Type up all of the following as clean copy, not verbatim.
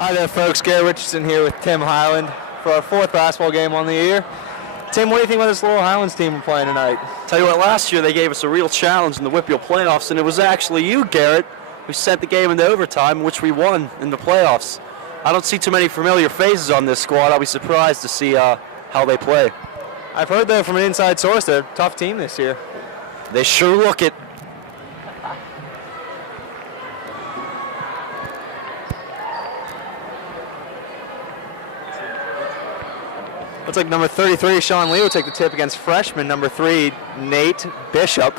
Hi there, folks. Gary Richardson here with Tim Highland for our fourth basketball game on the year. Tim, what do you think about this Laurel Highlands team we're playing tonight? Tell you what, last year they gave us a real challenge in the Whitfield playoffs, and it was actually you, Garrett, who sent the game into overtime, which we won in the playoffs. I don't see too many familiar faces on this squad. I'll be surprised to see how they play. I've heard, though, from an inside source, they're a tough team this year. They sure look it. Looks like number 33, Sean Lee, will take the tip against freshman number 3, Nate Bishop.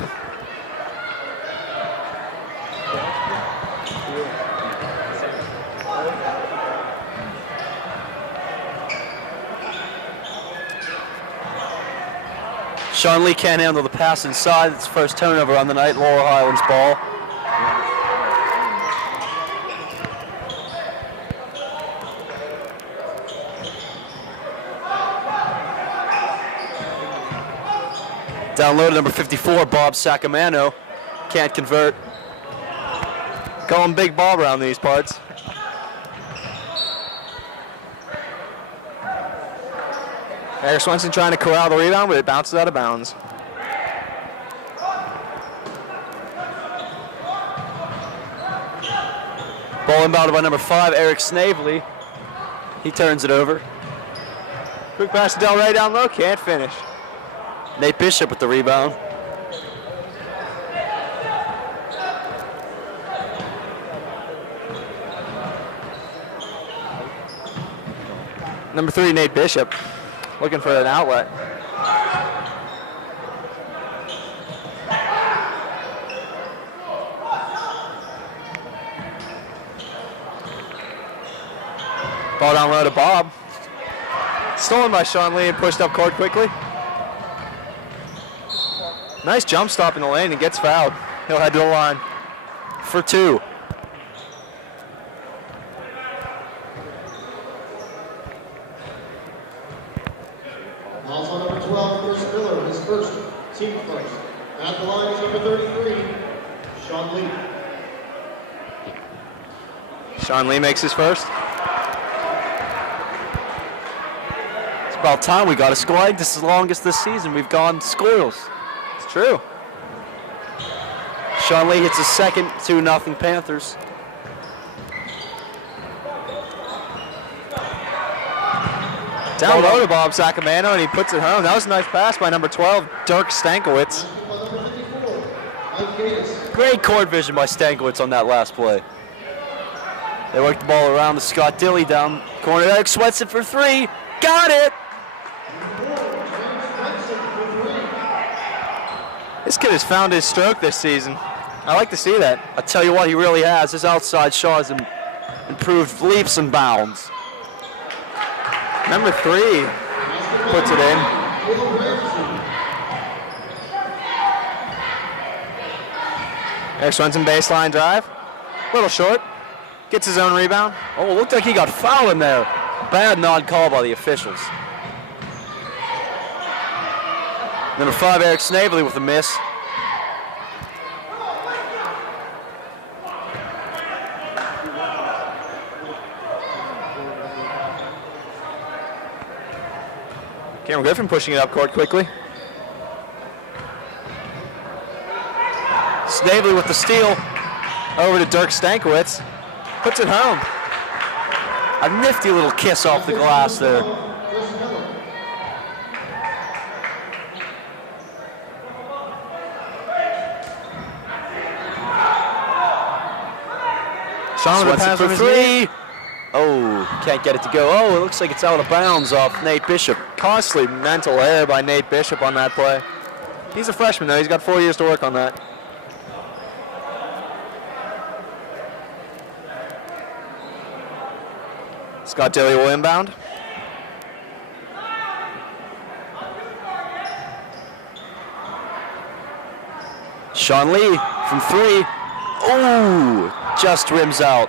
Sean Lee can't handle the pass inside. It's first turnover on the night. Laurel Highlands ball. Down low to number 54, Bob Sacamano. Can't convert. Call him Big Bob around these parts. Eric Swenson trying to corral the rebound, but it bounces out of bounds. Ball inbounded by number 5, Eric Snavely. He turns it over. Quick pass to Del Rey down low, can't finish. Nate Bishop with the rebound. Number 3, Nate Bishop, looking for an outlet. Ball down low to Bob. Stolen by Sean Lee and pushed up court quickly. Nice jump stop in the lane and gets fouled. He'll head to the line for 2. Also number 12, Chris Miller, his first, team first. At the line is number 33, Sean Lee. Sean Lee makes his first. It's about time we got a score like this. Is the longest this season we've gone scoreless. It's true. Sean Lee hits his second, 2-0 Panthers. Down low to Bob Sacamano, and he puts it home. That was a nice pass by number 12, Dirk Stankiewicz. Great court vision by Stankiewicz on that last play. They work the ball around to Scott Dilly down corner. Eric Swenson for 3. Got it! This kid has found his stroke this season. I like to see that. I tell you what, he really has. His outside shot has improved leaps and bounds. Number 3 puts it in. Eric Swenson baseline drive. A little short. Gets his own rebound. Oh, it looked like he got fouled in there. Bad non-call by the officials. Number 5, Eric Snavely with a miss. Cameron Griffin pushing it up court quickly. Snavely with the steal. Over to Dirk Stankiewicz. Puts it home. A nifty little kiss off the glass there. Sean with the pass for from 3. Oh, can't get it to go. Oh, it looks like it's out of bounds off Nate Bishop. Costly mental error by Nate Bishop on that play. He's a freshman, though. He's got 4 years to work on that. Scott Dilly will inbound. Sean Lee from 3. Oh, just rims out.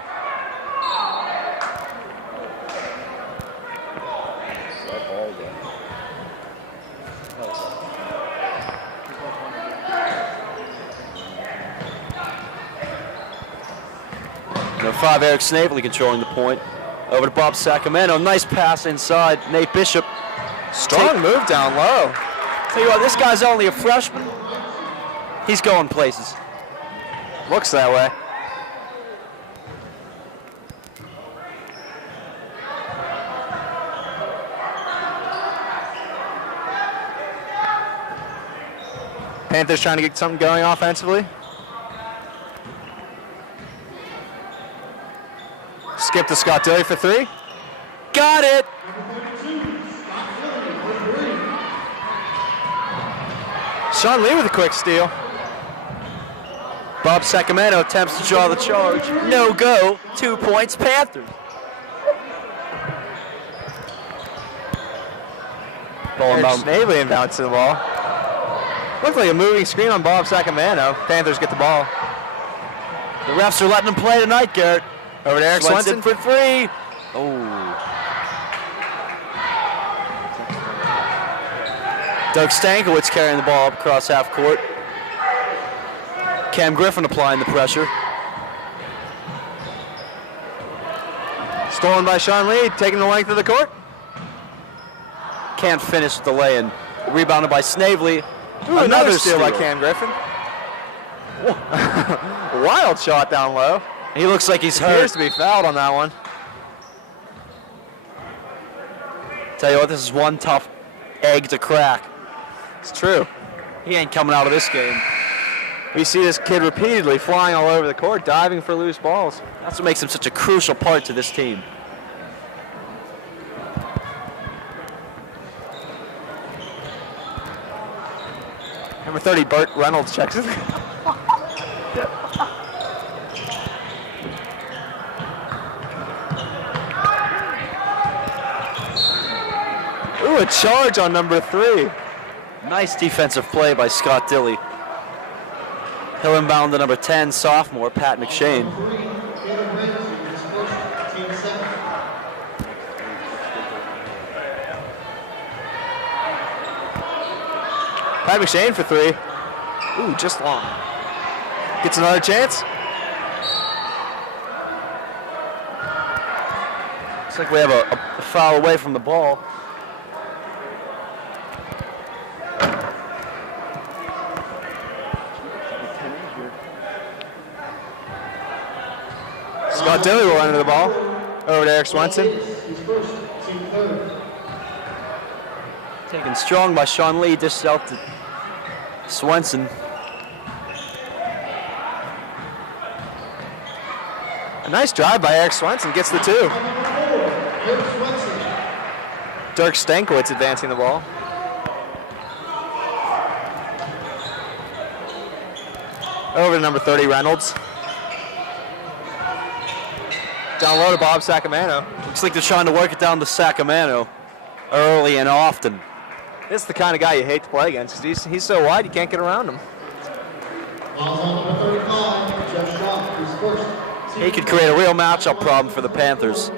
Number 5, Eric Snavely controlling the point. Over to Bob Sacramento. Nice pass inside. Nate Bishop. Strong move down low. Tell you what, this guy's only a freshman. He's going places. Looks that way. Panthers trying to get something going offensively. Skip to Scott Dilly for three. Got it! Sean Lee with a quick steal. Bob Sacramento attempts to draw the charge. No go. 2 points, Panthers. Ball Eric inbound. Snavely inbounds to the ball. Looked like a moving screen on Bob Sacramento. Panthers get the ball. The refs are letting him play tonight, Garrett. Over to Eric Swenson. for three. Oh. Doug Stankiewicz carrying the ball up across half court. Cam Griffin applying the pressure. Stolen by Sean Lee, taking the length of the court. Can't finish with the lay-in. Rebounded by Snavely. Ooh, another steal by Cam Griffin. Wild shot down low. He looks like he's Appears hurt. to be fouled on that one. Tell you what, this is one tough egg to crack. It's true. He ain't coming out of this game. We see this kid repeatedly flying all over the court, diving for loose balls. That's what makes him such a crucial part to this team. Number 30, Burt Reynolds checks it. Ooh, a charge on number 3. Nice defensive play by Scott Dilly. He'll inbound to number 10, sophomore Pat McShane. Pat McShane for 3. Ooh, just long. Gets another chance. Looks like we have a foul away from the ball. Scott Dilly will enter the ball. Over to Eric Swenson. Taken strong by Sean Lee, dished out to Swenson. A nice drive by Eric Swenson, gets the 2. Dirk Stankiewicz advancing the ball. Over to number 30, Reynolds. Down low to Bob Sacramento. Looks like they're trying to work it down to Sacramento early and often. This is the kind of guy you hate to play against. He's so wide you can't get around him. He could create a real matchup problem for the Panthers.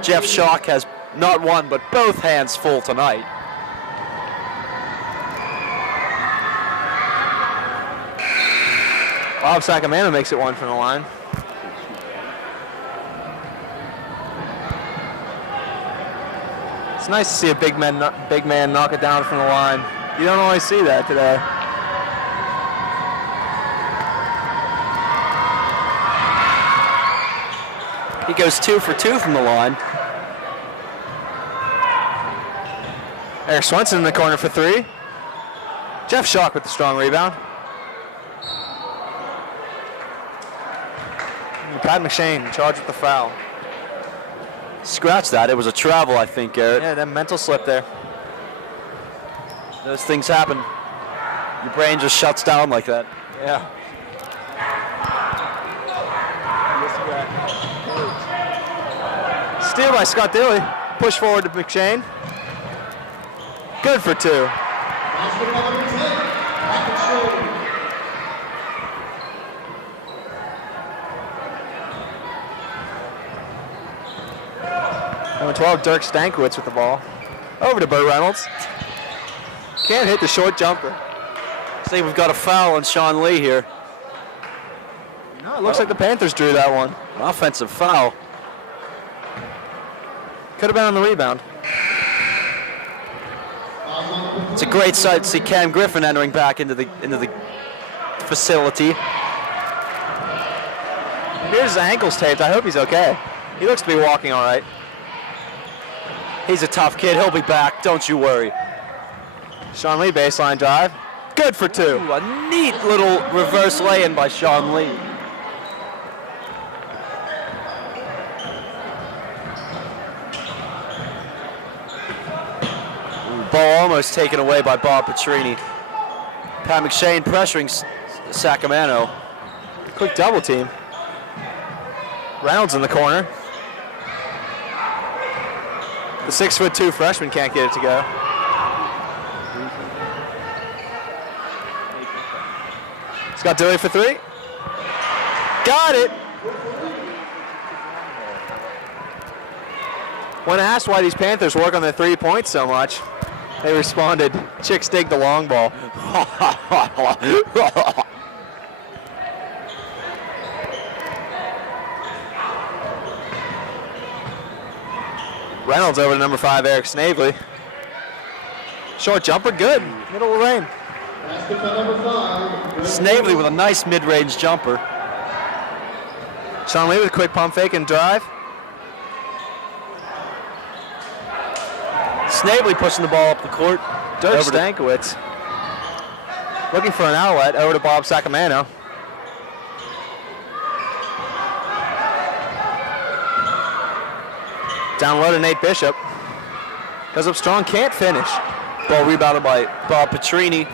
Jeff Schock has not one but both hands full tonight. Bob Sacramento makes it 1 from the line. It's nice to see a big man knock it down from the line. You don't always see that today. He goes 2 for 2 from the line. Eric Swenson in the corner for 3. Jeff Schock with the strong rebound. And Pat McShane charged with the foul. Scratch that. It was a travel, I think, Garrett. Yeah, that mental slip there. Those things happen. Your brain just shuts down like that. Yeah. Steal by Scott Dilly. Push forward to McShane. Good for 2. Number 12, Dirk Stankiewicz with the ball. Over to Burt Reynolds. Can't hit the short jumper. See, we've got a foul on Sean Lee here. No, it looks like the Panthers drew that one. An offensive foul. Could have been on the rebound. It's a great sight to see Cam Griffin entering back into the facility. Here's his ankles taped. I hope he's okay. He looks to be walking all right. He's a tough kid. He'll be back. Don't you worry. Sean Lee baseline drive. Good for 2. Ooh, a neat little reverse lay-in by Sean Lee. Ooh, ball almost taken away by Bob Petrini. Pat McShane pressuring Sacramento. Quick double team. Reynolds in the corner. The 6'2" freshman can't get it to go. Scott Dilley for 3. Got it. When asked why these Panthers work on their 3 points so much, they responded, "Chicks dig the long ball." Reynolds over to number 5, Eric Snavely. Short jumper, good. Middle of the lane. Basket by number 5. Snavely with a nice mid-range jumper. Sean Lee with a quick pump fake and drive. Snavely pushing the ball up the court. Dirk Over to- Stankiewicz looking for an outlet over to Bob Sacramento. Down low to Nate Bishop. Goes up strong, can't finish. Ball rebounded by Bob Petrini.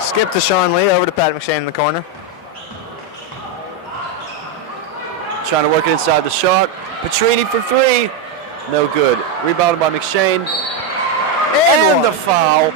Skip to Sean Lee, over to Pat McShane in the corner. Trying to work it inside the shot. Petrini for 3. No good. Rebounded by McShane. And the foul.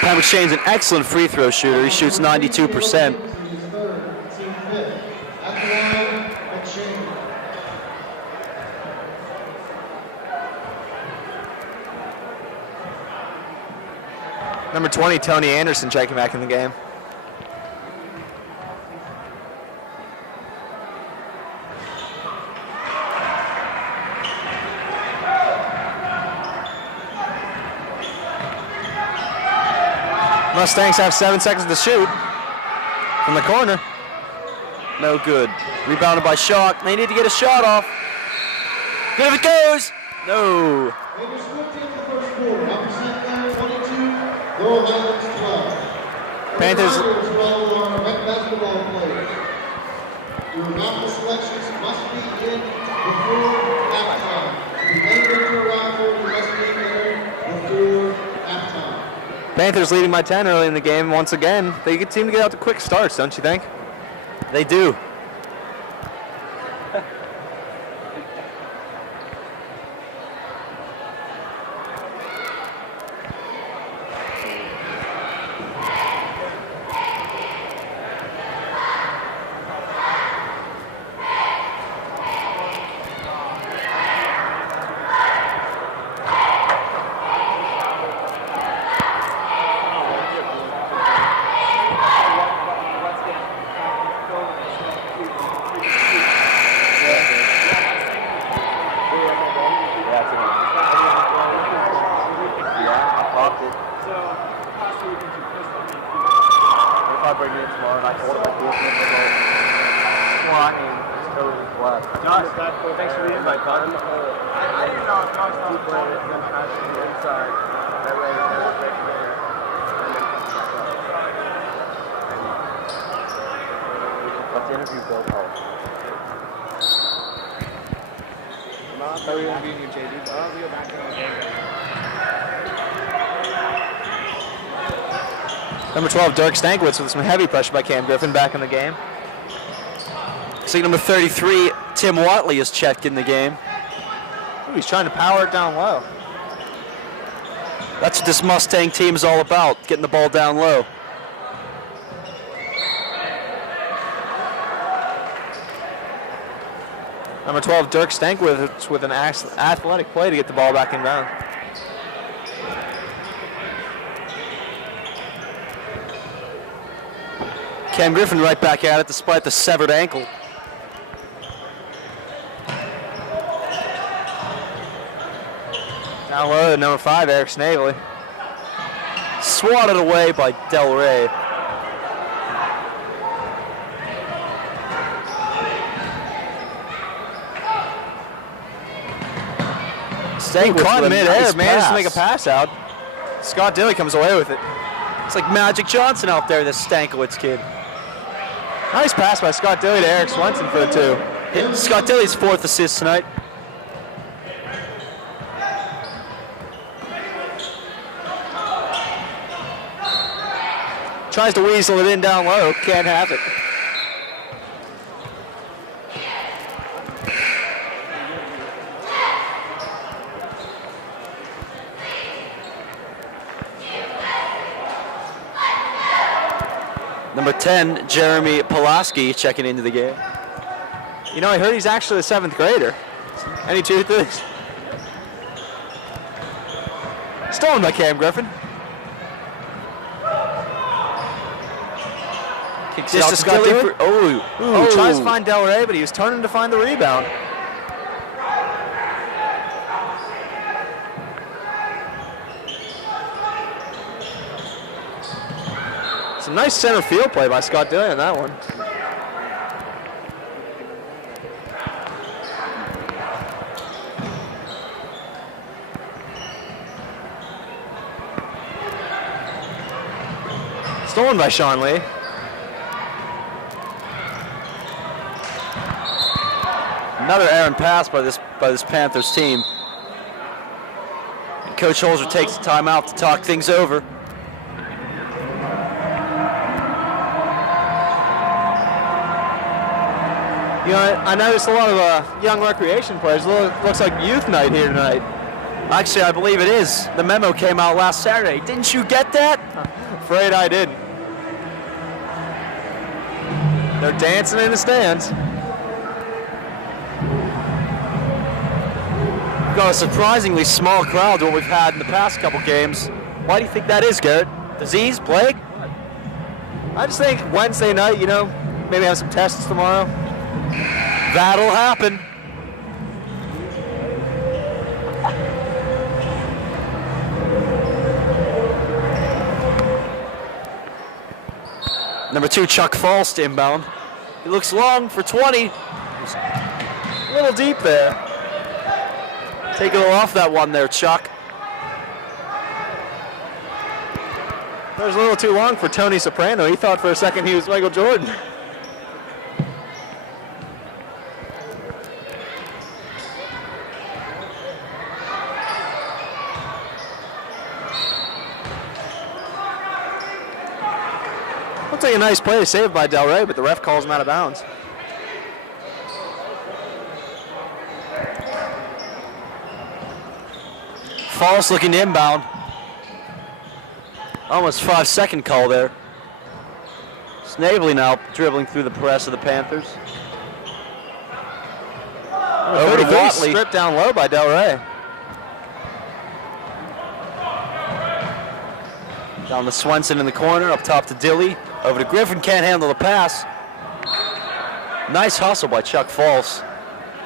Pat McShane's an excellent free throw shooter. He shoots 92%. He's third, team 5th. At the line, McShane. Number 20, Tony Anderson checking back in the game. Mustangs have 7 seconds to shoot from the corner. No good. Rebounded by Shock. They need to get a shot off. Good if it goes. No. Raiders 14 in the first quarter. Represent Clair 22, Laurel Highlands 12. Panthers. Reminders for all of our rec basketball players. Your raffle selections must be in before halftime. If you enter into a raffle, you must be there before halftime. Panthers leading by 10 early in the game once again. They seem to get out to quick starts, don't you think? They do. Number 12, Dirk Stankiewicz with some heavy pressure by Cam Griffin back in the game. See number 33, Tim Watley is checked in the game. Ooh, he's trying to power it down low. That's what this Mustang team is all about, getting the ball down low. Number 12, Dirk Stankwitz with an athletic play to get the ball back in bounds. Cam Griffin right back at it despite the severed ankle. Down low, number 5, Eric Snavely. Swatted away by Del Rey. Stankwitz caught mid-air, managed to make a pass out. Scott Dilly comes away with it. It's like Magic Johnson out there, this Stankwitz kid. Nice pass by Scott Dilly to Eric Swenson for the 2. Scott Dilly's 4th assist tonight. Tries to weasel it in down low, can't have it. Number 10, Jeremy Pulaski checking into the game. You know, I heard he's actually a 7th grader. Any truth to this? Stolen by Cam Griffin. Kicks Just it out to to Scott Dilly. Dilly. Tries to find Del Rey, but he was turning to find the rebound. Some nice center field play by Scott Dilly on that one. Stolen by Sean Lee. Another errant pass by this Panthers team. And Coach Holzer takes the timeout to talk things over. You know, I noticed a lot of young recreation players. Looks like youth night here tonight. Actually, I believe it is. The memo came out last Saturday. Didn't you get that? Afraid I didn't. They're dancing in the stands. Got a surprisingly small crowd to what we've had in the past couple games. Why do you think that is, Garrett? Disease? Plague? I just think Wednesday night, you know, maybe have some tests tomorrow. That'll happen. Number 2, Chuck Falls to inbound. He looks long for 20. A little deep there. Take a little off that one there, Chuck. That was a little too long for Tony Soprano. He thought for a second he was Michael Jordan. Looks like a nice play saved by Del Rey, but the ref calls him out of bounds. Falls looking to inbound. Almost 5-second call there. Snavely now dribbling through the press of the Panthers. Over to Watley. Stripped down low by Del Rey. Down to Swenson in the corner, up top to Dilly. Over to Griffin, can't handle the pass. Nice hustle by Chuck Falls.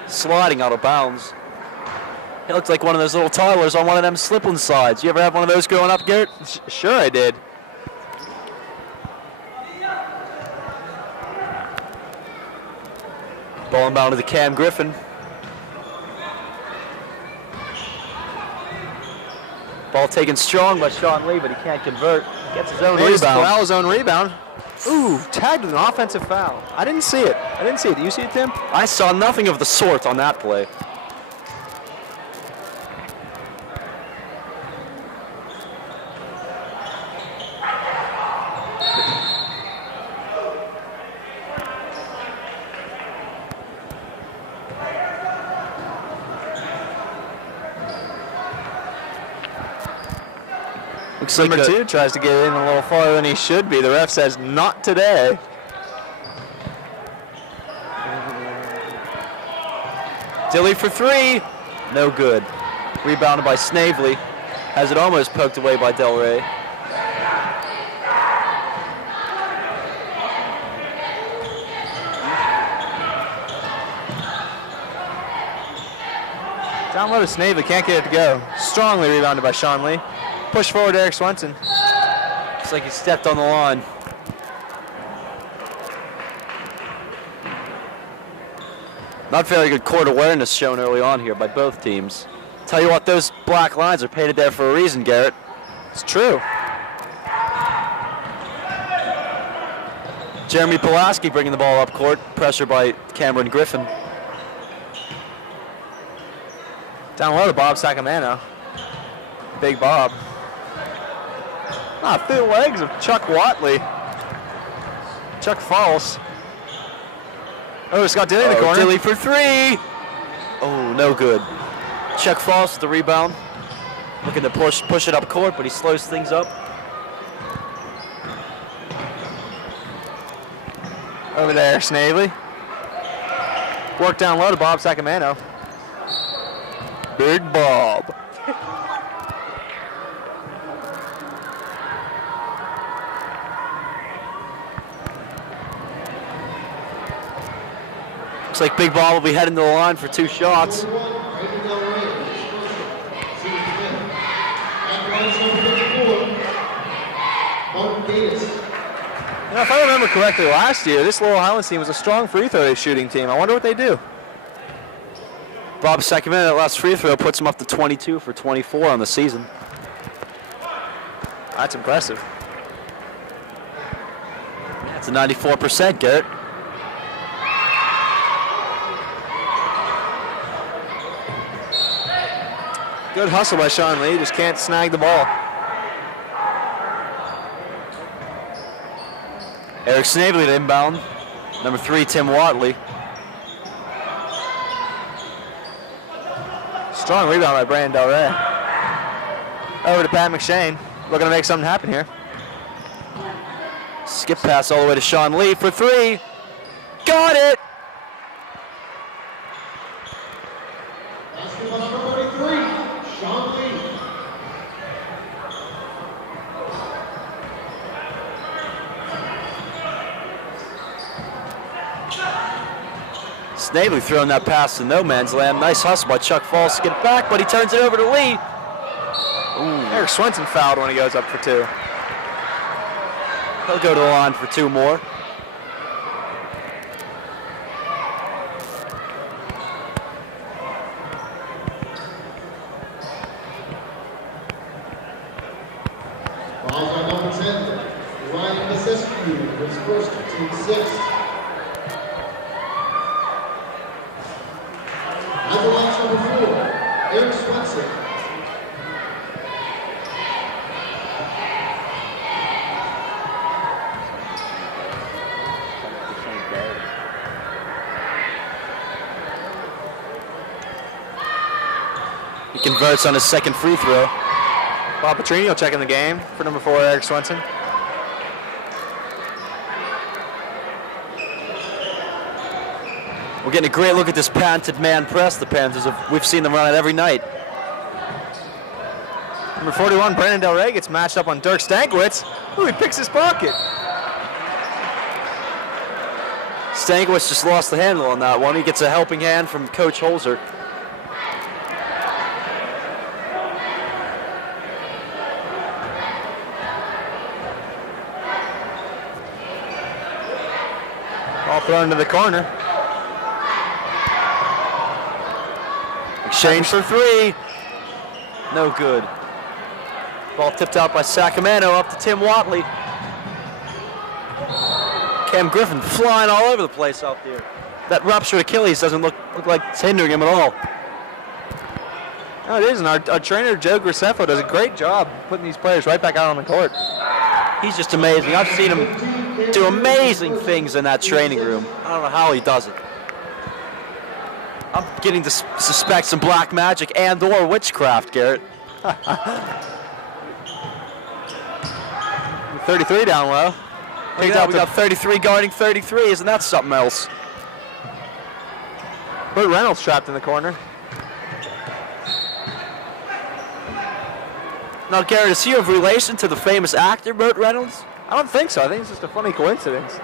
Sliding out of bounds. He looks like one of those little toddlers on one of them slip-on slides. You ever have one of those growing up, Garrett? Sure I did. Ball inbound to the Cam Griffin. Ball taken strong by Sean Lee, but he can't convert. Gets his own rebound. Corral's own rebound. Ooh, tagged with an offensive foul. I didn't see it. Do you see it, Tim? I saw nothing of the sort on that play. Number 2 tries to get in a little farther than he should be. The ref says not today. Dilly for three. No good. Rebounded by Snavely. Has it almost poked away by Del Rey. Down low to Snavely, can't get it to go. Strongly rebounded by Sean Lee. Push forward Eric Swenson. Looks like he stepped on the line. Not very good court awareness shown early on here by both teams. Tell you what, those black lines are painted there for a reason, Garrett. It's true. Jeremy Pulaski bringing the ball up court. Pressure by Cameron Griffin. Down low to Bob Sacamano. Big Bob. Through the legs of Chuck Watley. Chuck Falls. Oh, Scott Dilly in the corner. Dilly for three. Oh, no good. Chuck Falls with the rebound. Looking to push it up court, but he slows things up. Over there, Snavely. Work down low to Bob Sacamano. Big Bob. Looks like Big Bob will be heading to the line for two shots. If I remember correctly, last year, this Laurel Highlands team was a strong free throw shooting team. I wonder what they do. Bob Sacamano, that last free throw puts him up to 22 for 24 on the season. That's impressive. That's a 94%, Garrett. Good hustle by Sean Lee, just can't snag the ball. Eric Snavely to inbound. Number 3, Tim Watley. Strong rebound by Brandon Del Rey. Over to Pat McShane. Looking to make something happen here. Skip pass all the way to Sean Lee for three. Got it! Basketball number 43, Sean Lee. Snavely throwing that pass to no man's land. Nice hustle by Chuck Falls to get it back, but he turns it over to Lee. Ooh. Eric Swenson fouled when he goes up for two. He'll go to the line for two more. Fouls on number 10, Ryan Basescu, his first, team 6. At the line, number 4, Eric Swenson. He converts on his second free throw. Bob Petrini checking the game for number 4, Eric Swenson. We're getting a great look at this patented man press the Panthers have. We've seen them run it every night. Number 41, Brandon Del Rey gets matched up on Dirk Stankiewicz. Ooh, he picks his pocket. Stankiewicz just lost the handle on that one. He gets a helping hand from Coach Holzer. Ball thrown into the corner. Exchange for three. No good. Ball tipped out by Sacamano up to Tim Watley. Cam Griffin flying all over the place out there. That ruptured Achilles doesn't look like it's hindering him at all. No, it isn't. Our trainer, Joe Graceffo, does a great job putting these players right back out on the court. He's just amazing. I've seen him do amazing things in that training room. I don't know how he does it. I'm beginning to suspect some black magic and or witchcraft, Garrett. 33 down low. We got 33 guarding 33. Isn't that something else? Burt Reynolds trapped in the corner. Now, Garrett, is he of relation to the famous actor Burt Reynolds? I don't think so. I think it's just a funny coincidence.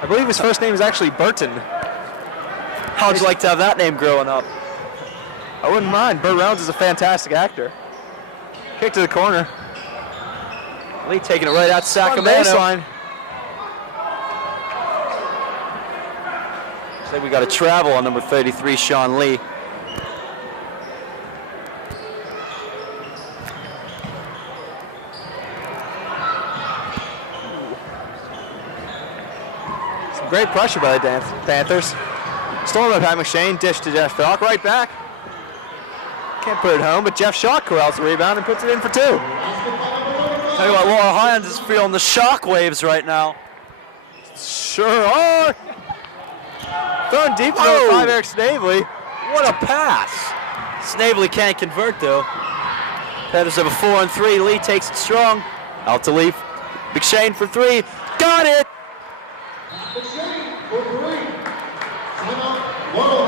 I believe his first name is actually Burton. How'd you like to have that name growing up? I wouldn't mind. Burt Reynolds is a fantastic actor. Kick to the corner. Lee taking it right out to Sacramento. Baseline. Looks like we got a travel on number 33, Sean Lee. Some great pressure by the Panthers. Stolen by Pat McShane, dish to Jeff Falk, right back. Can't put it home, but Jeff Shaw corrals the rebound and puts it in for 2. Tell you what, Laurel Highlands is feeling the shock waves right now. Sure are. Thrown deep to Oh. 5, Eric Snavely. What a pass. Snavely can't convert, though. Panthers have a 4-on-3. Lee takes it strong. Out to Lee. McShane for 3. Got it!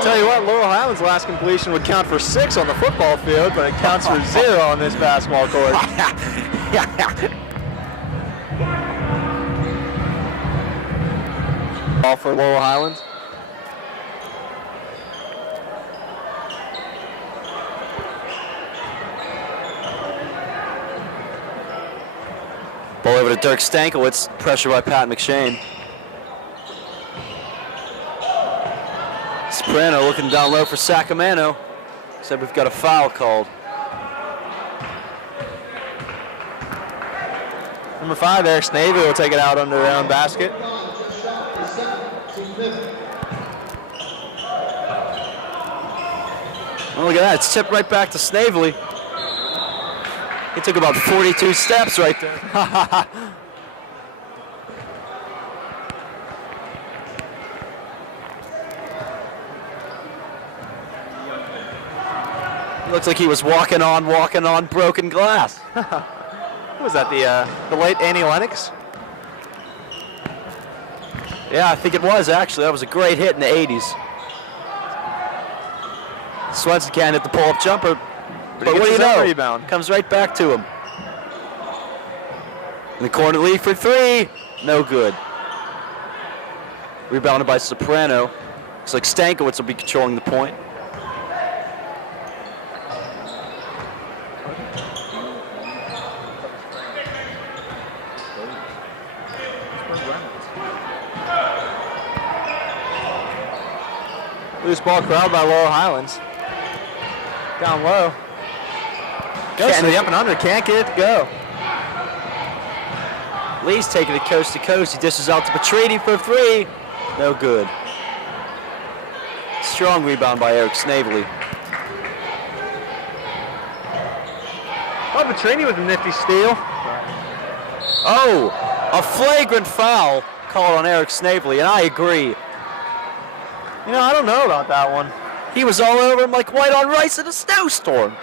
Tell you what, Laurel Highlands' last completion would count for 6 on the football field, but it counts for 0 on this basketball court. Ball for Laurel Highlands. Ball over to Dirk Stankiewicz. Pressure by Pat McShane. Soprano looking down low for Sacramento. Said we've got a foul called. Number 5, Eric Snavely will take it out under their own basket. Oh, look at that. It's tipped right back to Snavely. He took about 42 steps right there. Looks like he was walking on broken glass. Who was that, the late Annie Lennox? Yeah, I think it was, actually. That was a great hit in the 80s. Swenson can't hit the pull-up jumper, but what do you know? Rebound. Comes right back to him. In the corner, Lee for 3. No good. Rebounded by Soprano. Looks like Stankiewicz will be controlling the point. Loose ball corralled by Laurel Highlands. Down low. Goes to the up and under, can't get it to go. Lee's taking it coast to coast. He dishes out to Petrini for 3. No good. Strong rebound by Eric Snavely. Oh, Petrini with a nifty steal. Oh, a flagrant foul called on Eric Snavely, and I agree. You know, I don't know about that one. He was all over him like white on rice in a snowstorm.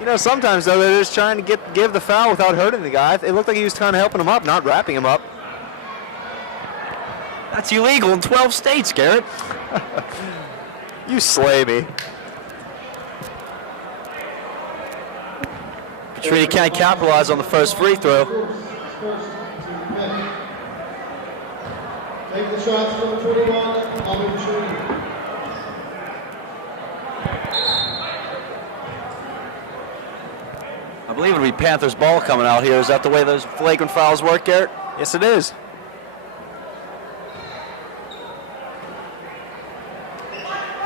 You know, sometimes, though, they're just trying to give the foul without hurting the guy. It looked like he was kind of helping him up, not wrapping him up. That's illegal in 12 states, Garrett. You slay me. Petrini can't capitalize on the first free throw. Take the shots from 21, Albert Petrini. I believe it'll be Panthers ball coming out here. Is that the way those flagrant fouls work, Garrett? Yes, it is.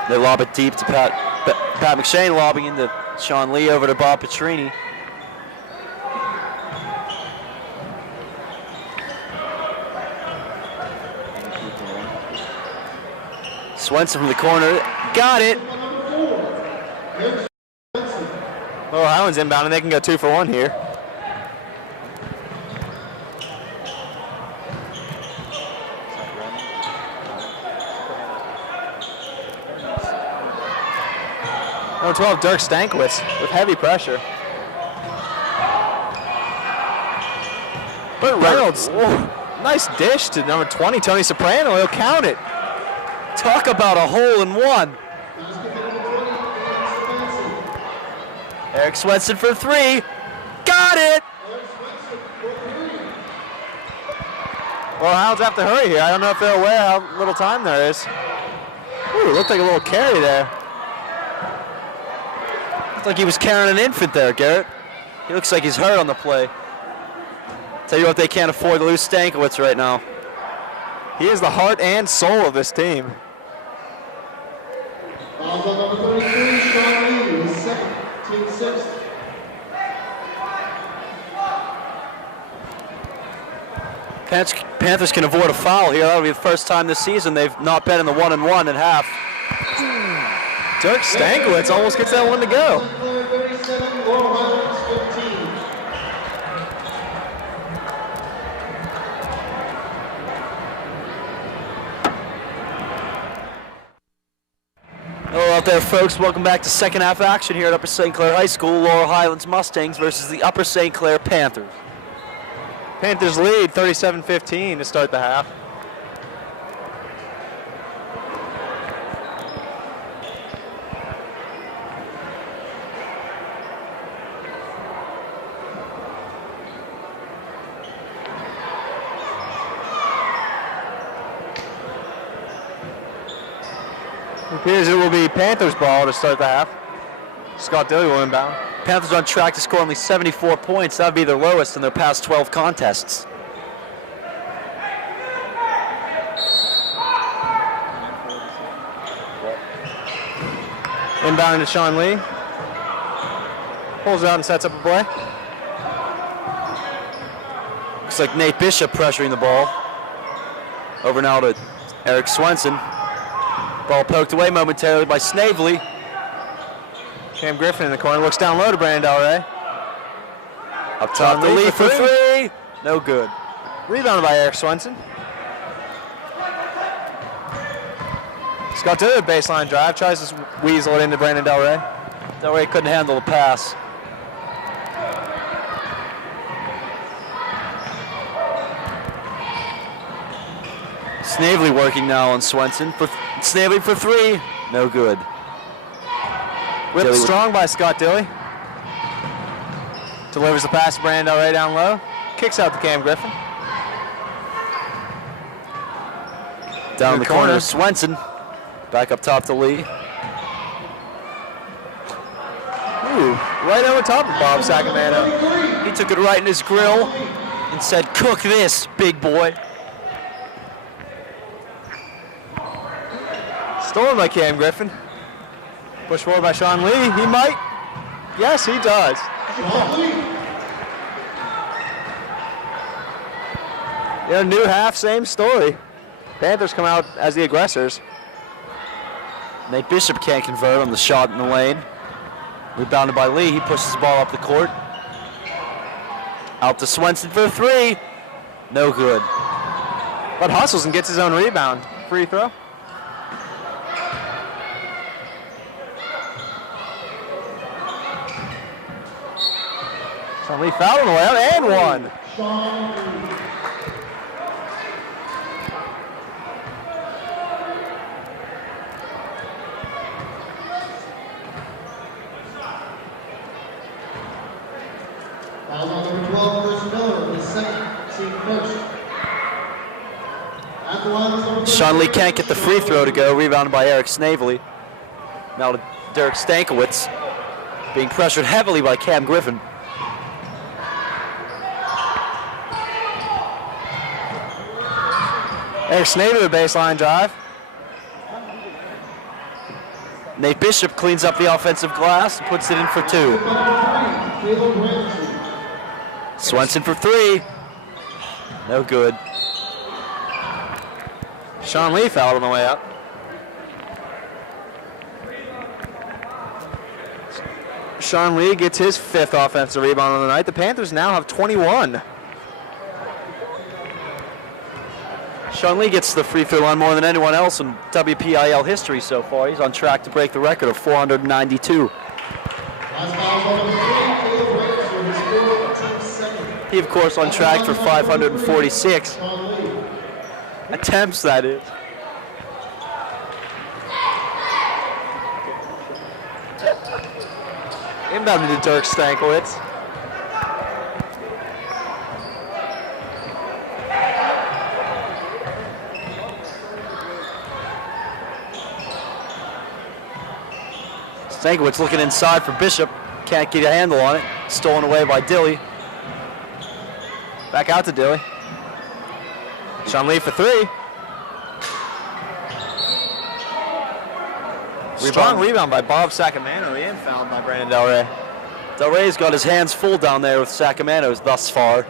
They lob it deep to Pat McShane, lobbing into Sean Lee over to Bob Petrini. Swenson from the corner, got it. Laurel Highlands inbound, and they can go 2 for 1 here. Number 12, Dirk Stankiewicz with heavy pressure. But Reynolds Nice dish to number 20, Tony Soprano. He'll count it. Talk about a hole in one. Eric Swenson for three. Got it! Well, Hounds have to hurry here. I don't know if they're aware how little time there is. Ooh, looked like a little carry there. Looked like he was carrying an infant there, Garrett. He looks like he's hurt on the play. Tell you what, they can't afford to lose Stankiewicz right now. He is the heart and soul of this team. Fouls on number 33, Sean Lee, his second, team sixth. Panthers can avoid a foul here. That'll be the first time this season they've not been in the 1-and-1 at half. Dirk Stankiewicz almost gets that one to go. Clair 37, Laurel Highlands 15. Hello out there, folks. Welcome back to second half action here at Upper St. Clair High School. Laurel Highlands Mustangs versus the Upper St. Clair Panthers. Panthers lead 37-15 to start the half. It appears it will be Panthers ball to start the half. Scott Dilly will inbound. Panthers on track to score only 74 points. That would be their lowest in their past 12 contests. Inbound to Sean Lee. Pulls out and sets up a play. Looks like Nate Bishop pressuring the ball. Over now to Eric Swenson. Ball poked away momentarily by Snavely. Cam Griffin in the corner, looks down low to Brandon Del Rey. Up top, the lead for three. No good. Rebounded by Eric Swenson. Scott Dilly with baseline drive, tries to weasel it into Brandon Del Rey. Del Rey couldn't handle the pass. Snavely working now on Swenson. Snavely for three. No good. Whipped Dilly strong by Scott Dilly. Delivers the pass to Brandon Del Rey down low. Kicks out to Cam Griffin. Down the corner, Swenson. Back up top to Lee. Ooh, right over top of Bob Sacramento. He took it right in his grill and said, "Cook this, big boy." Stolen by Cam Griffin. Push forward by Sean Lee. He might. Yes, he does. Yeah, new half, same story. Panthers come out as the aggressors. Nate Bishop can't convert on the shot in the lane. Rebounded by Lee. He pushes the ball up the court. Out to Swenson for three. No good. But hustles and gets his own rebound. Free throw. Sean Lee fouled on the way out and one. Foul on number 12, Bruce Miller, his second, team first. At the line is number Sean Lee can't get the free throw to go. Rebounded by Eric Snavely. Now to Derek Stankiewicz. Being pressured heavily by Cam Griffin. Eric Snavely with baseline drive. Nate Bishop cleans up the offensive glass and puts it in for two. Swenson for three. No good. Sean Lee fouled on the way out. Sean Lee gets his fifth offensive rebound of the night. The Panthers now have 21. Sean Lee gets the free throw line more than anyone else in WPIL history so far. He's on track to break the record of 492. He, of course, on track for 546. Attempts, that is. Inbound to Dirk Stankiewicz. Stankiewicz looking inside for Bishop. Can't get a handle on it. Stolen away by Dilly. Back out to Dilly. Sean Lee for three. Strong rebound by Bob Sacramento and fouled by Brandon Del Rey. Del Rey's got his hands full down there with Sacramento's thus far.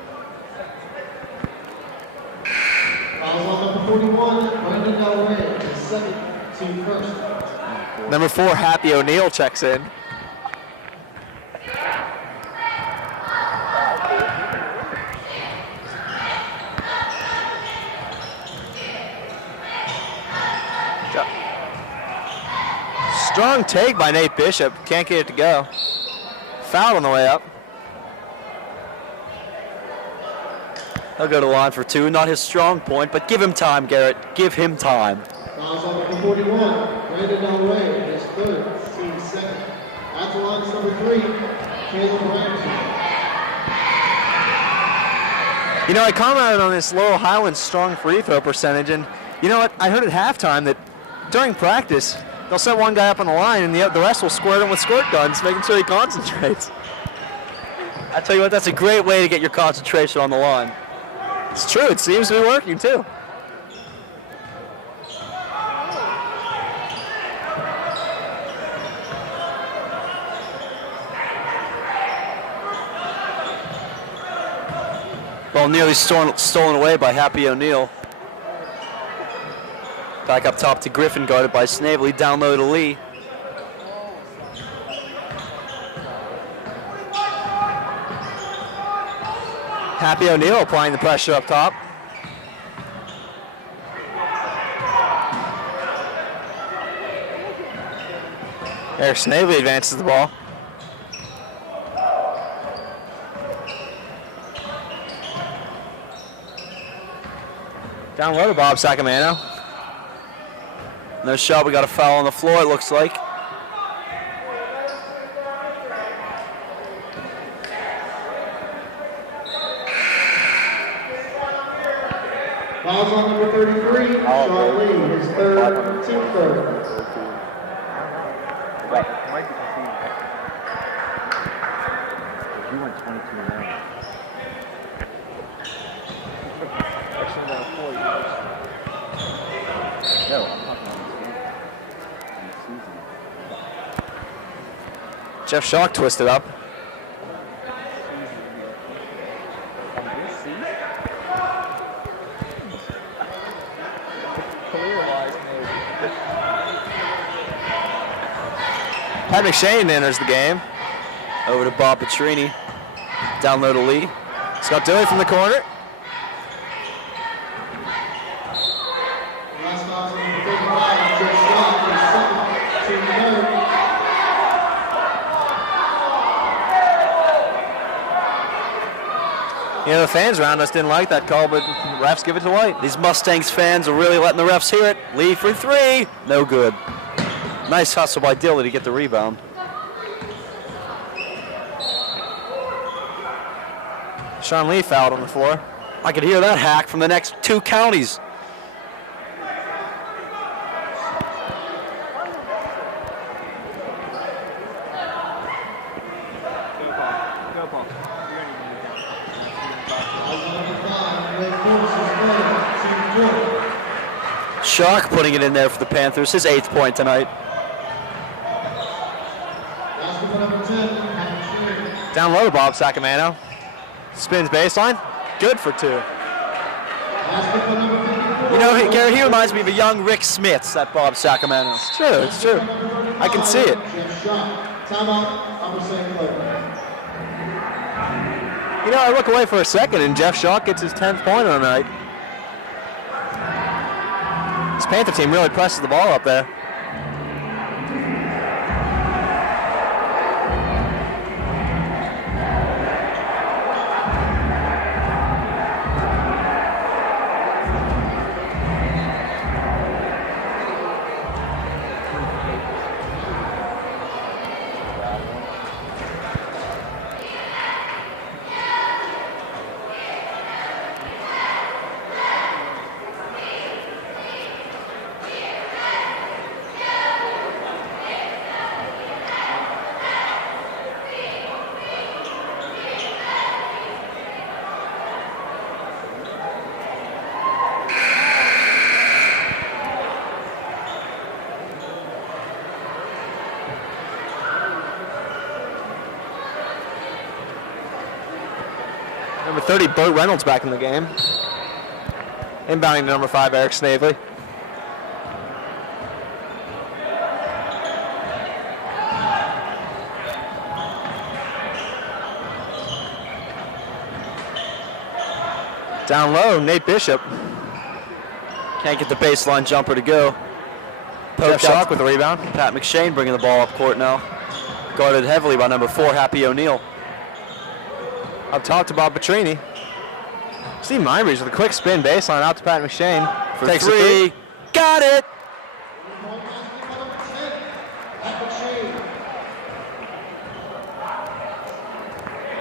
Fouls on number 41, Brandon Del Rey, his second, team first. Number 4, Happy O'Neal checks in. Strong take by Nate Bishop. Can't get it to go. Fouled on the way up. He'll go to the line for two. Not his strong point, but give him time, Garrett. Give him time. Fouls on number 41, Brandon Del Rey, his third, team second. At the line is number 3, Caleb Ramsey. You know, I commented on this Laurel Highlands strong free throw percentage, and you know what? I heard at halftime that during practice, they'll set one guy up on the line, and the rest will squirt him with squirt guns, making sure he concentrates. I tell you what, that's a great way to get your concentration on the line. It's true. It seems to be working, too. Ball nearly stolen away by Happy O'Neal. Back up top to Griffin, guarded by Snavely. Down low to Lee. Happy O'Neal applying the pressure up top. Eric Snavely advances the ball. Down low to Bob Sacramento. No shot. We got a foul on the floor, it looks like. Fouls on number 33, Sean Lee, his third, team third. You went 22 now. Actually, about 4 years. No, I'm talking about this season. Jeff Schock twisted up. Pat McShane enters the game. Over to Bob Petrini. Down low to Lee. Scott Dilly from the corner. Last fouls on number 35, Jeff Schock, his second, team third. You know, the fans around us didn't like that call, but refs give it to White. These Mustangs fans are really letting the refs hear it. Lee for three. No good. Nice hustle by Dilly to get the rebound. Sean Lee fouled on the floor. I could hear that hack from the next two counties. Schock putting it in there for the Panthers, his 8th point tonight. Down low to Bob Sacramento. Spins baseline. Good for two. You know, Gary, he reminds me of a young Rick Smits, that Bob Sacramento. It's true. It's true. I can see it. You know, I look away for a second, and Jeff Schock gets his 10th point on the night. This Panther team really presses the ball up there. 30, Burt Reynolds back in the game. Inbounding to number 5, Eric Snavely. Down low, Nate Bishop. Can't get the baseline jumper to go. Jeff Poked Shock out with the rebound. Pat McShane bringing the ball up court now. Guarded heavily by number 4, Happy O'Neal. Up top to Bob Petrini. Steve Mybridge with a quick spin baseline out to Pat McShane. For Takes a 3. Got it!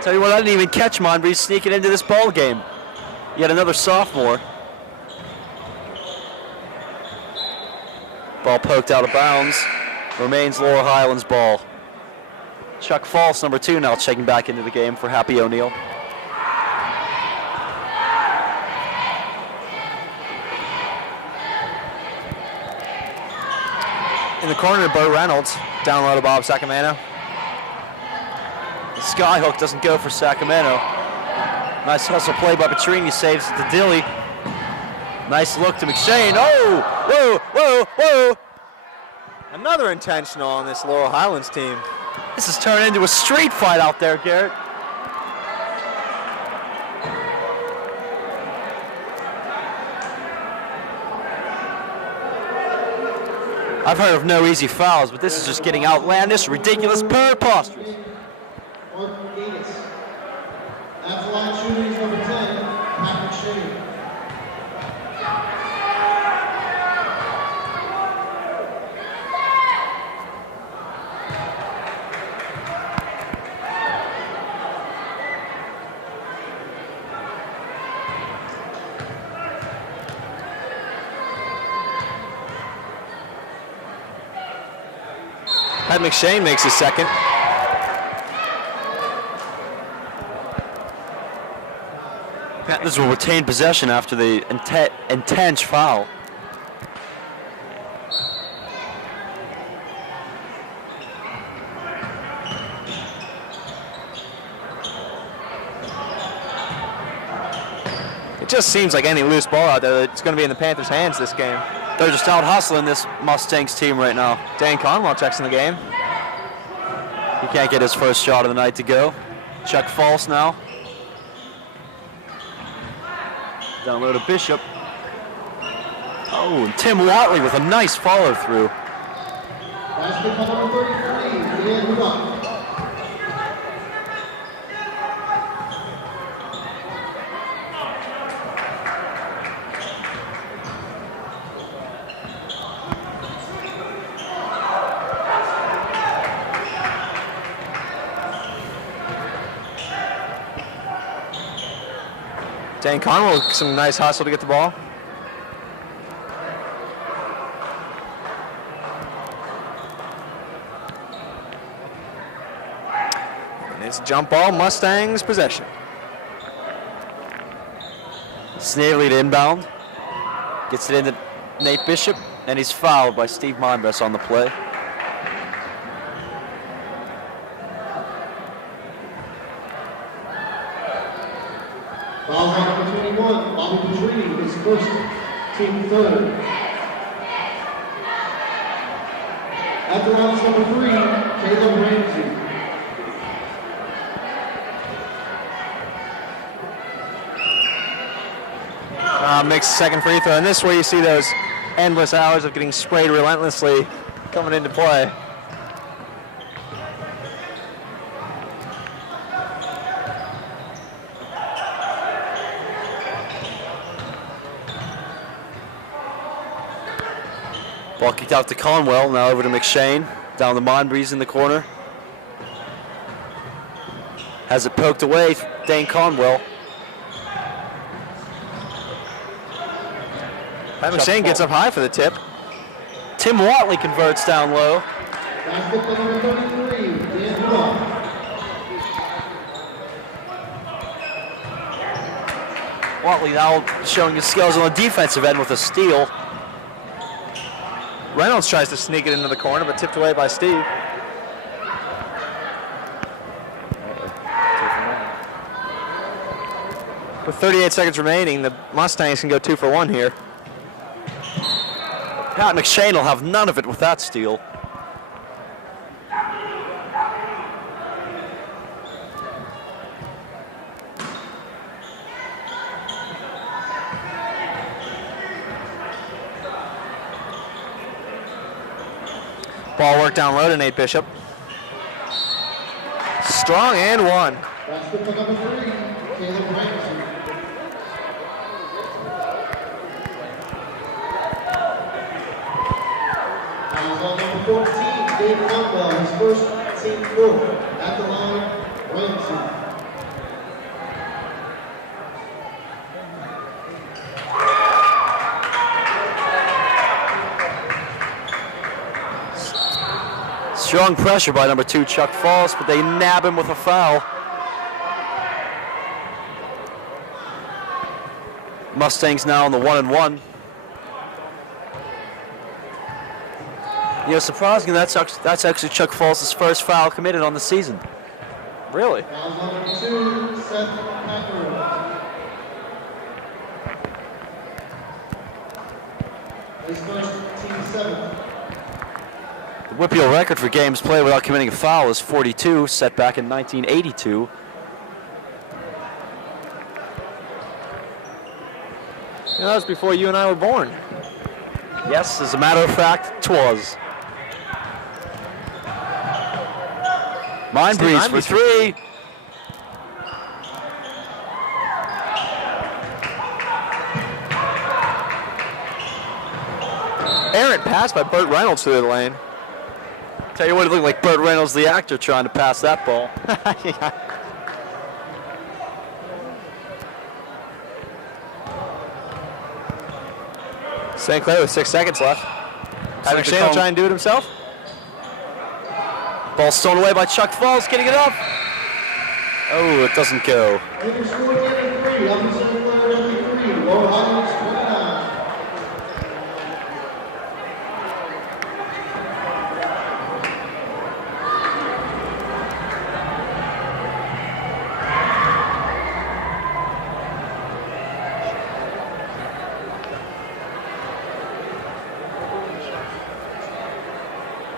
Tell you what, I didn't even catch Monbreeze sneaking into this ball game. Yet another sophomore. Ball poked out of bounds. Remains Laurel Highlands ball. Chuck False, number 2, now checking back into the game for Happy O'Neal. In the corner to Bo Reynolds. Down low to Bob Sacramento. The skyhook doesn't go for Sacramento. Nice hustle play by Petrini, saves it to Dilly. Nice look to McShane. Oh! Whoa! Whoa! Whoa! Another intentional on this Laurel Highlands team. This has turned into a street fight out there, Garrett. I've heard of no easy fouls, but this is just getting outlandish, ridiculous, preposterous. At the line shooting is number 10, Pat McShane. Pat McShane makes his second. Panthers will retain possession after the intense foul. It just seems like any loose ball out there, it's going to be in the Panthers' hands this game. They're just out hustling this Mustangs team right now. Dan Conwell checks in the game. He can't get his first shot of the night to go. Chuck False now. Down low to Bishop. Oh, and Tim Watley with a nice follow through. Basketball number 33, Dan Rudolph. Dan Conwell with some nice hustle to get the ball. And it's a jump ball, Mustangs possession. Snavely to inbound. Gets it into Nate Bishop, and he's fouled by Steve Monbes on the play. Foul on number 21, Bobby Petrini, his first, team third. At the line is number 3, Caleb Ramsey. Makes the second free throw, and this is where you see those endless hours of getting sprayed relentlessly coming into play. Ball kicked out to Conwell, now over to McShane. Down to Monbreeze in the corner. Has it poked away, Dane Conwell. Pat McShane gets up high for the tip. Tim Watley converts down low. Basketball number 33, Dan Rudolph. Watley now showing his skills on the defensive end with a steal. Reynolds tries to sneak it into the corner, but tipped away by Steve. With 38 seconds remaining, the Mustangs can go 2 for 1 here. Pat McShane will have none of it with that steal. Ball work down low to Nate Bishop. Strong and 1. Basket for number 3, Caleb Ramsey. Fouls on number 14, Dave Conwell, his first team fourth. At the line, Ramsey. Strong pressure by number 2, Chuck Falls, but they nab him with a foul. Mustangs now on the 1-and-1. You know, surprisingly, that's actually Chuck Falls' first foul committed on the season. Really? Fouls on number 2, Seth Packer. His first team seventh. The Whippeal record for games played without committing a foul is 42, set back in 1982. You know, that was before you and I were born. Yes, as a matter of fact, 'twas. Mind breeze for 3. Errant pass by Burt Reynolds through the lane. Tell you what, it looked like Burt Reynolds, the actor, trying to pass that ball. Yeah. St. Clair with 6 seconds left. Had McShane will try and do it himself. Ball stolen away by Chuck Falls, getting it up. Oh, it doesn't go. Leader score 3, up to St. Clair 53, Laurel Highlands 29.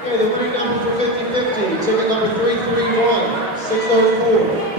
Okay, the winning number for 50-50, ticket number 331, 604.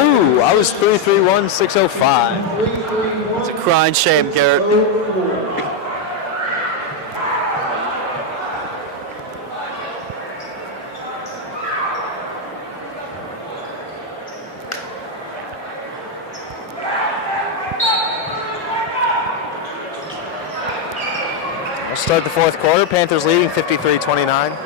Ooh, I was 331, 605. It's a crying shame, Garrett. We'll start the 4th quarter. Panthers leading 53-29.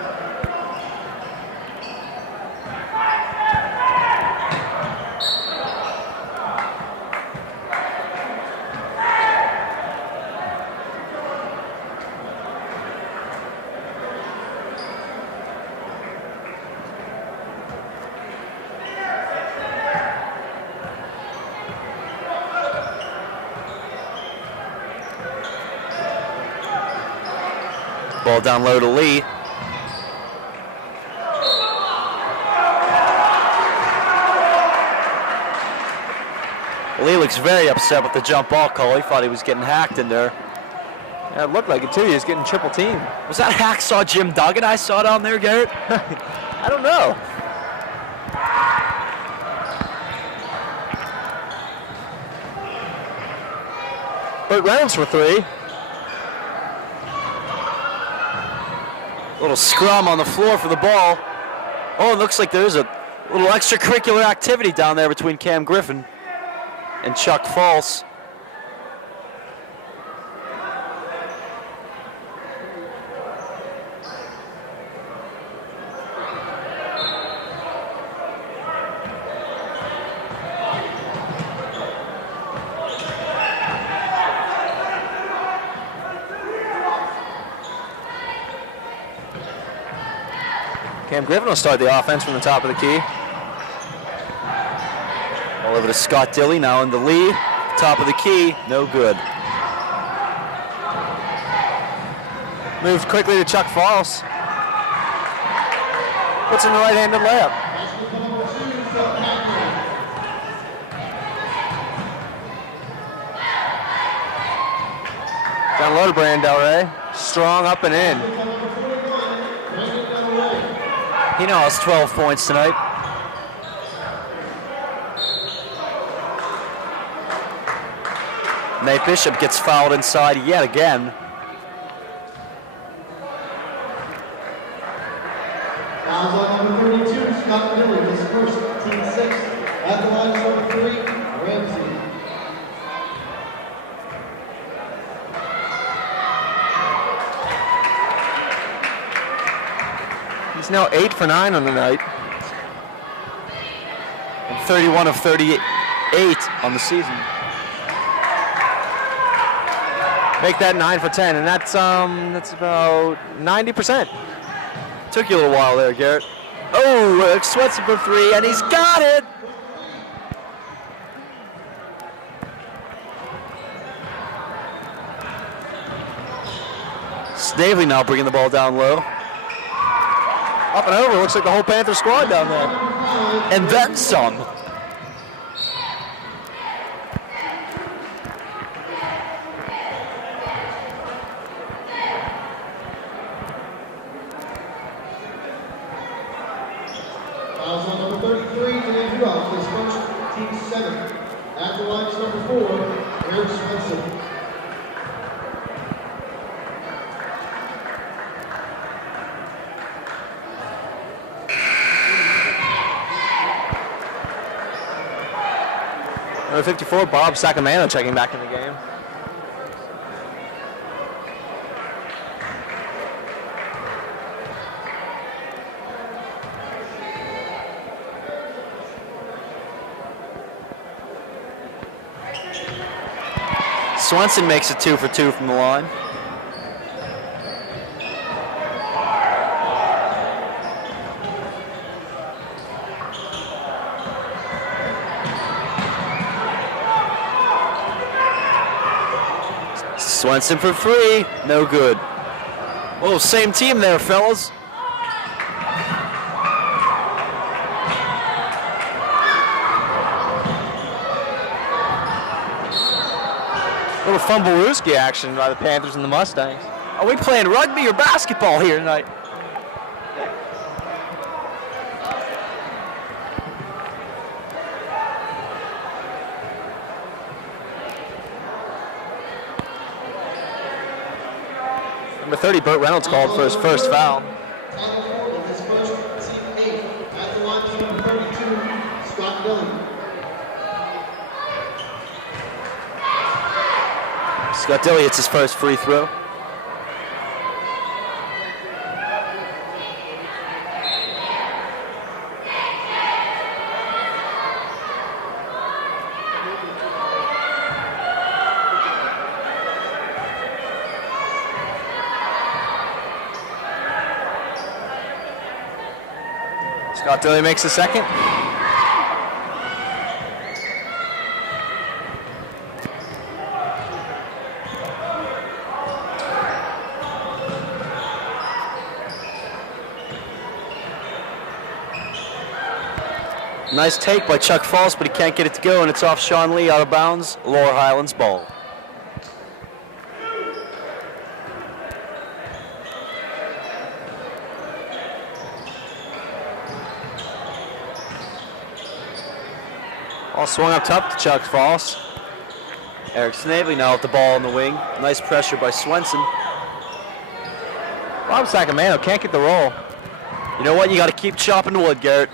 Ball down low to Lee. Lee looks very upset with the jump ball call. He thought he was getting hacked in there. Yeah, it looked like it too. He was getting triple teamed. Was that hacksaw Jim Duggan I saw down there, Garrett? I don't know. Burt Reynolds for 3. Little scrum on the floor for the ball. Oh, it looks like there's a little extracurricular activity down there between Cam Griffin and Chuck Falls. Cam Griffin will start the offense from the top of the key. All over to Scott Dilly now in the lead. Top of the key, no good. Moves quickly to Chuck Falls. Puts in the right-handed layup. Basketball number 2, Phil Packard. Down low to Brandon Del Rey. Strong up and in. Basketball number 41, Brandon Del Rey. He now has 12 points tonight. Nate Bishop gets fouled inside yet again. Fouls on number 32, Scott Miller, his first, team 6. At the line is number 3, Ramsey. He's now 8 for 9 on the night. And 31 of 38 on the season. Make that 9 for 10, and that's about 90%. Took you a little while there, Garrett. Oh, Swenson for 3, and he's got it! Snavely now bringing the ball down low. Up and over, looks like the whole Panther squad down there. And then some. Fouls on number 33, Dylan Rudolph, his first, team 7. At the line is number 4, Eric Swenson. Number 54, Bob Sacamano checking back in the game. Swenson makes it 2 for 2 from the line. Swenson for 3, no good. Oh, same team there, fellas. Little fumblerooski action by the Panthers and the Mustangs. Are we playing rugby or basketball here tonight? Number 30, Burt Reynolds called for his first foul. Tyler Ford, his first, team 8. At the line is number 32, Scott Dillon. Scott Dilly hits his first free throw. Scott Dilly makes the second. Nice take by Chuck Falls, but he can't get it to go, and it's off Sean Lee out of bounds. Laurel Highlands ball. All swung up top to Chuck Falls. Eric Snavely now with the ball on the wing. Nice pressure by Swenson. Bob Sacamano can't get the roll. You know what? You got to keep chopping wood, Garrett.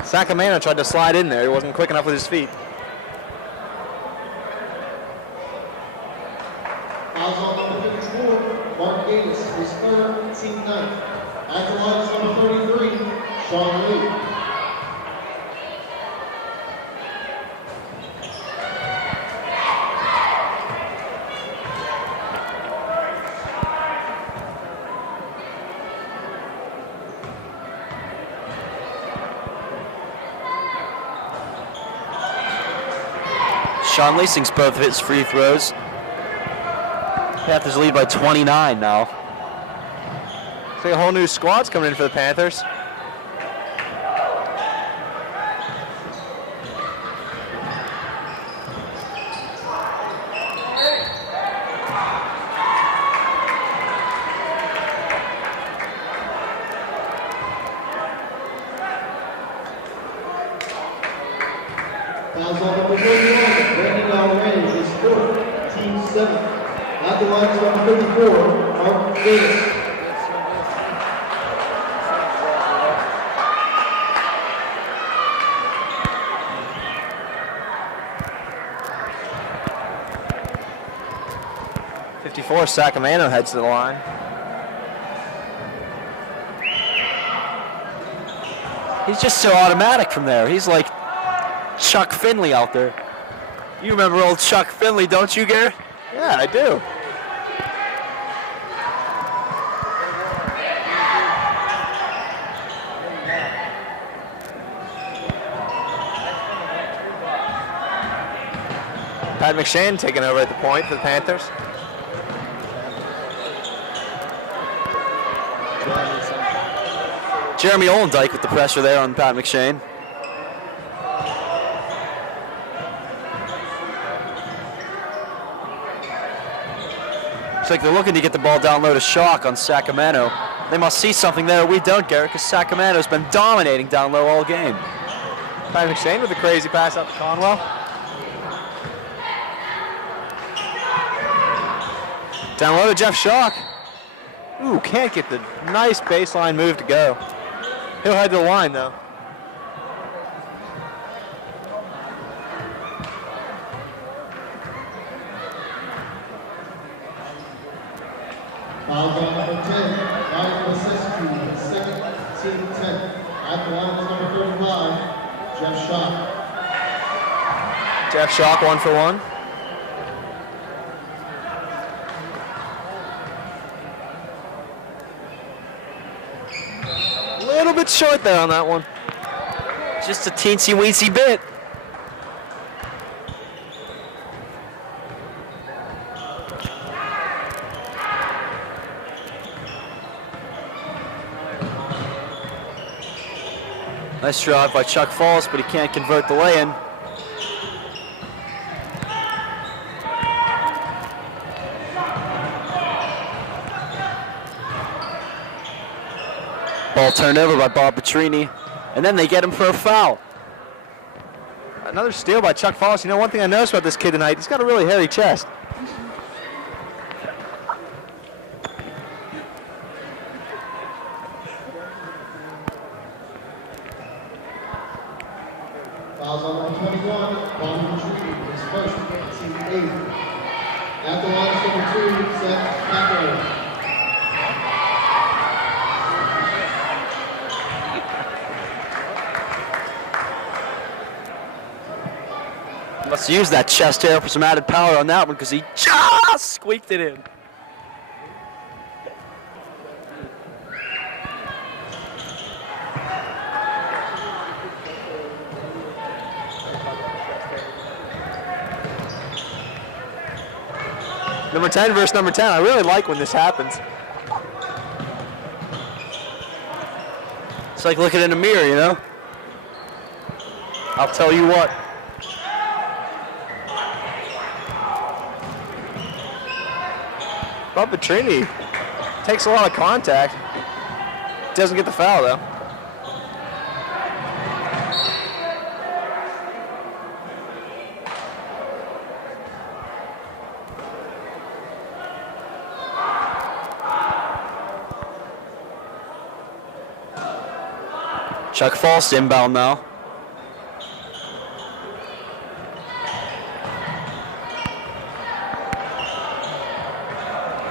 Sacamano tried to slide in there. He wasn't quick enough with his feet. Fouls on number 54, Mark Davis, his third, team 9. At the line is number 33, Sean Lee. Sean Leasing's both of his free throws. Panthers lead by 29 now. Looks like a whole new squad's coming in for the Panthers. Fouls on number 31, Brandon Laurel, his fourth, team 7. At the line is number 34, Mark Davis. Sacramento heads to the line. He's just so automatic from there. He's like Chuck Finley out there. You remember old Chuck Finley, don't you, Garrett? Yeah, I do. Pat McShane taking over at the point for the Panthers. Jeremy Olendike with the pressure there on Pat McShane. Looks like they're looking to get the ball down low to Shock on Sacramento. They must see something there we don't, Garrett, because Sacramento's been dominating down low all game. Pat McShane with a crazy pass out to Conwell. Down low to Jeff Shock. Ooh, can't get the nice baseline move to go. He'll head to the line, though. Fouls on number 10, Ryan Vasescu, his second, team 10. At the line is number 35, Jeff Shock. Jeff Shock 1 for 1. A little bit short there on that one. Just a teensy-weensy bit. Nice drive by Chuck Falls, but he can't convert the lay-in. Ball turned over by Bob Petrini, and then they get him for a foul. Another steal by Chuck Falls. You know, one thing I noticed about this kid tonight, he's got a really hairy chest. Fouls on number 21, Bobby Petrini, his first, team 8. At the line is number 2, Seth Packer. Must use that chest hair for some added power on that one because he just squeaked it in. Number 10 versus number 10. I really like when this happens. It's like looking in a mirror, you know? I'll tell you what. Bob Petrini takes a lot of contact. Doesn't get the foul, though. Chuck Falls inbound now.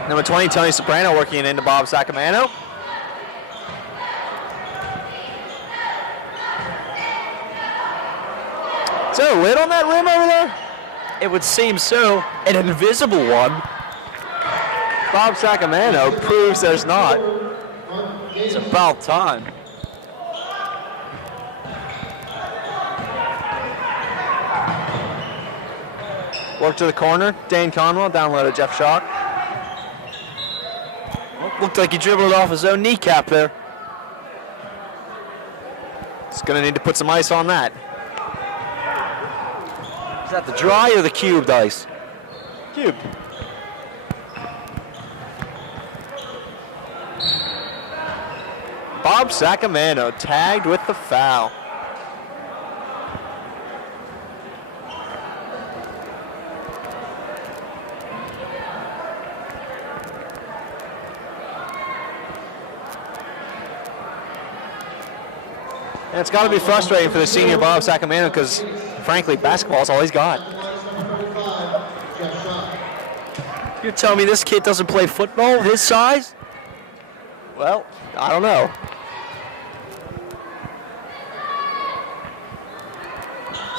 Number 20, Tony Soprano working it into Bob Sacramento. Is there a lid on that rim over there? It would seem so. An invisible one. Bob Sacramento proves there's not. It's about time. Work to the corner. Dane Conwell down low to Jeff Schock. Looked like he dribbled off his own kneecap there. He's going to need to put some ice on that. Is that the dry or the cubed ice? Cube. Bob Sacamano tagged with the foul. And it's got to be frustrating for the senior Bob Sacamano because, frankly, basketball is all he's got. You're telling me this kid doesn't play football his size? Well, I don't know.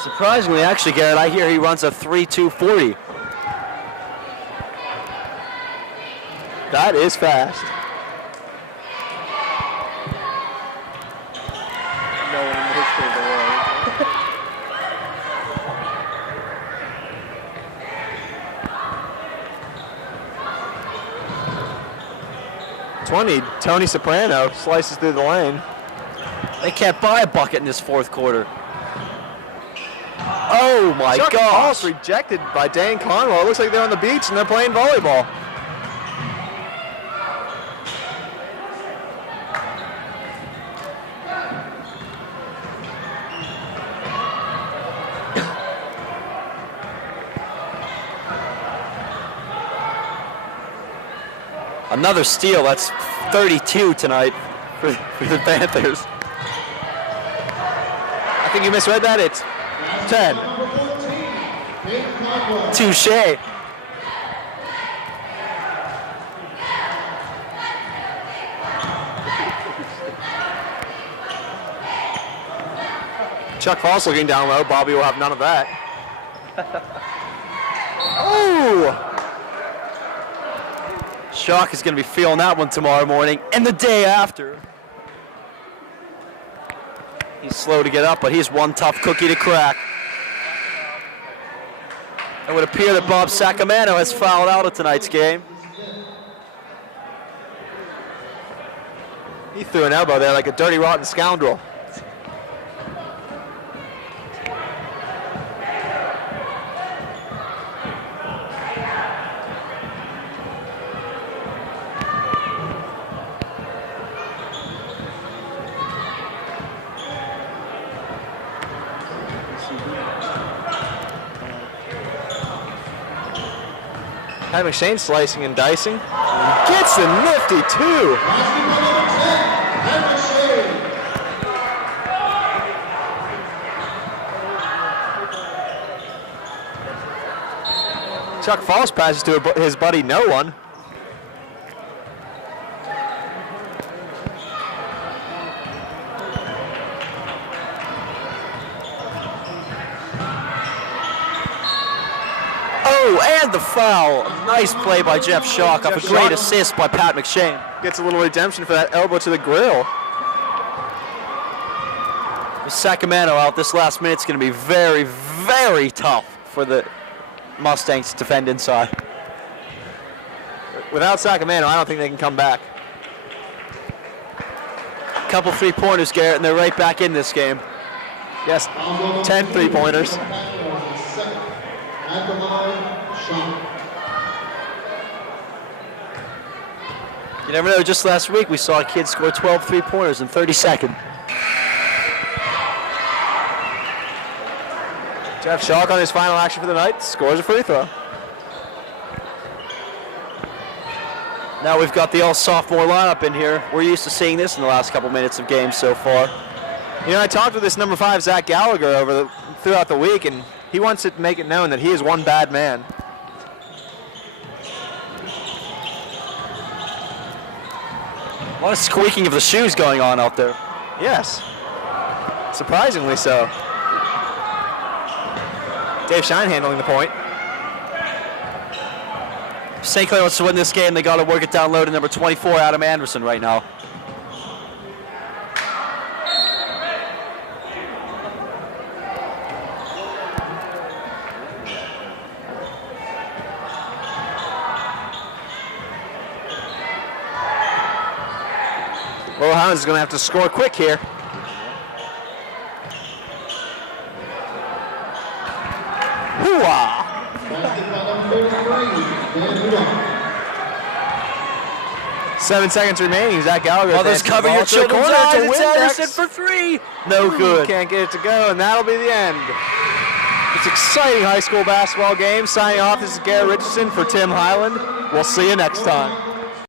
Surprisingly, actually, Garrett, I hear he runs a 3.240. That is fast. No one in the history of the world. 20, Tony Soprano slices through the lane. They can't buy a bucket in this fourth quarter. Oh my Chuck gosh. Falls rejected by Dane Conwell. It looks like they're on the beach and they're playing volleyball. Another steal. That's 32 tonight for the Panthers. I think you misread that. It's 10. Touche. Chuck Falls looking down low. Bobby will have none of that. Oh! Schock is going to be feeling that one tomorrow morning and the day after. He's slow to get up, but he's one tough cookie to crack. It would appear that Bob Sacamano has fouled out of tonight's game. He threw an elbow there like a dirty, rotten scoundrel. Pat McShane slicing and dicing. Gets the nifty two. Chuck Falls passes to his buddy No One. Oh, and the foul. A nice play by Jeff Schock off a great assist by Pat McShane. Gets a little redemption for that elbow to the grill. With Sacamano out, this last minute's going to be very, very tough for the Mustangs to defend inside. Without Sacamano, I don't think they can come back. Couple three-pointers, Garrett, and they're right back in this game. Yes, 10 three-pointers. At the line, shot. You never know, just last week we saw a kid score 12 three-pointers in 30 seconds. Jeff Schock on his final action for the night scores a free throw. Now we've got the all-sophomore lineup in here. We're used to seeing this in the last couple minutes of games so far. You know, I talked with this number 5, Zach Gallagher, throughout the week, and he wants to make it known that he is one bad man. A lot of squeaking of the shoes going on out there. Yes, surprisingly so. Dave Shine handling the point. St. Clair wants to win this game. They got to work it down low to number 24, Adam Anderson, right now. Highlands is going to have to score quick here. Hoo-ah! Basketball number 33, Dan 7 seconds remaining. Zach Gallagher. Mothers, advances the cover ball your to the children's corner eyes. to It's Windex. Anderson for three. No good. Can't get it to go, and that'll be the end. It's an exciting high school basketball game. Signing off, this is Garrett Richardson for Tim Highland. We'll see you next time.